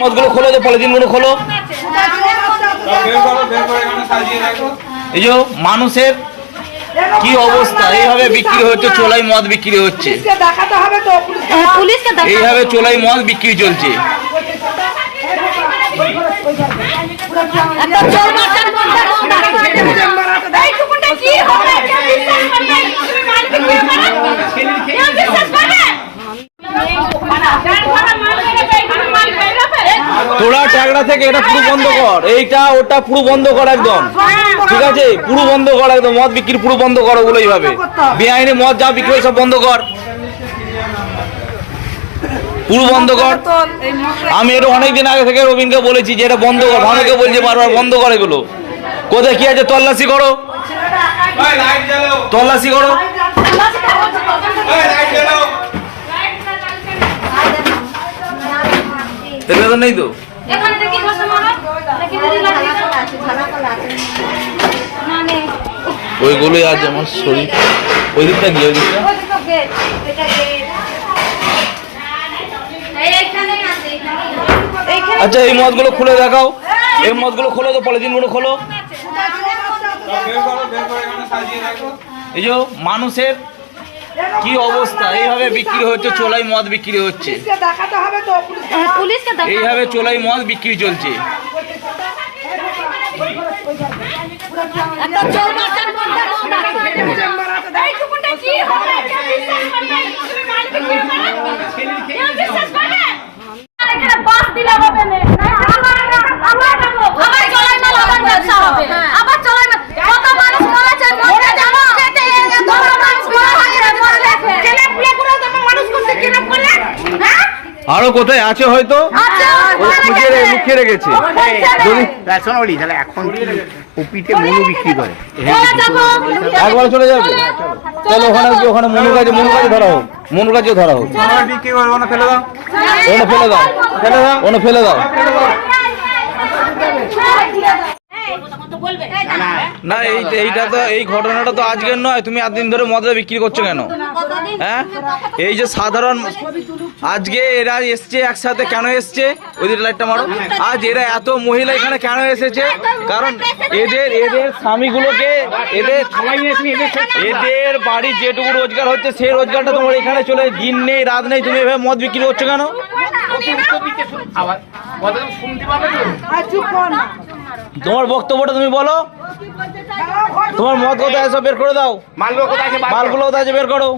মদগুলো খোলো, তো পলিথিনগুলো খোলো। এই যে মানুষের কি অবস্থা, এইভাবে বিক্রি হচ্ছে, চোলাই মদ বিক্রি হচ্ছে, এইভাবে চোলাই মদ বিক্রি চলছে। তোরা ট্যাগড়া থেকে এটা পুরো বন্ধ কর, এইটা ওটা পুরো বন্ধ কর একদম, ঠিক আছে? পুরো বন্ধ কর একদম, মদ বিক্রি পুরো বন্ধ কর, ওগুলো এইভাবে বেআইনি মদ যা বিক্রি হয় সব বন্ধ কর, পুরো বন্ধ কর। আমি এটা অনেকদিন আগে থেকে রবিনকে বলেছি যে এটা বন্ধ কর, অনেকে বলছে বারবার বন্ধ কর এগুলো। কোথায় কি আছে তল্লাশি করো, তল্লাশি করো। নেই তো ওইগুলোই আছে আমার শরীর। ওই দিকটা গিয়ে ওই দিকটা আচ্ছা, এই মদগুলো খুলে দেখাও, এই মদগুলো খোলো, তো পলিথিনগুলো খোলো। এই যে মানুষের কি অবস্থা, এইভাবে বিক্রি হচ্ছে, চোলাই মদ বিক্রি হচ্ছে, এইভাবে চোলাই মদ বিক্রি চলছে। আরো কোথায় আছে হয়তো লুকিয়ে রেখেছে। তাহলে এখন কপিতে মনু বিক্রি করে, একবার চলে যাবে। চলো ওখানে, ওখানে মনুর কাছে, মনুর কাছে ধরা হোক, মনুর কাছে ধরা হোক। বিক্রি করবো না, ফেলে দাও, ওখানে ফেলে দাও, ফেলে দাও, ওখানে ফেলে দাও। না এইটা তো, এই ঘটনাটা তো আজকের নয়। তুমি এতদিন ধরে মদটা বিক্রি করছো কেন? হ্যাঁ, এই যে সাধারণ আজকে এরা এসছে একসাথে, কেন এসছে? ওই লাইটটা মারো। আজ এরা এত মহিলা এখানে কেন এসেছে? কারণ এদের স্বামীগুলোকে, এদের বাড়ির যেটুকু রোজগার হচ্ছে সেই রোজগারটা তোমার এখানে চলে, দিন নেই রাত নেই, তুমি এভাবে মদ বিক্রি করছো কেন? তোমার বক্তব্যটা তুমি বলো, তোমার মদ কোথায় আছে বের করে দাও, মালগুলো কোথায় আছে বের করো।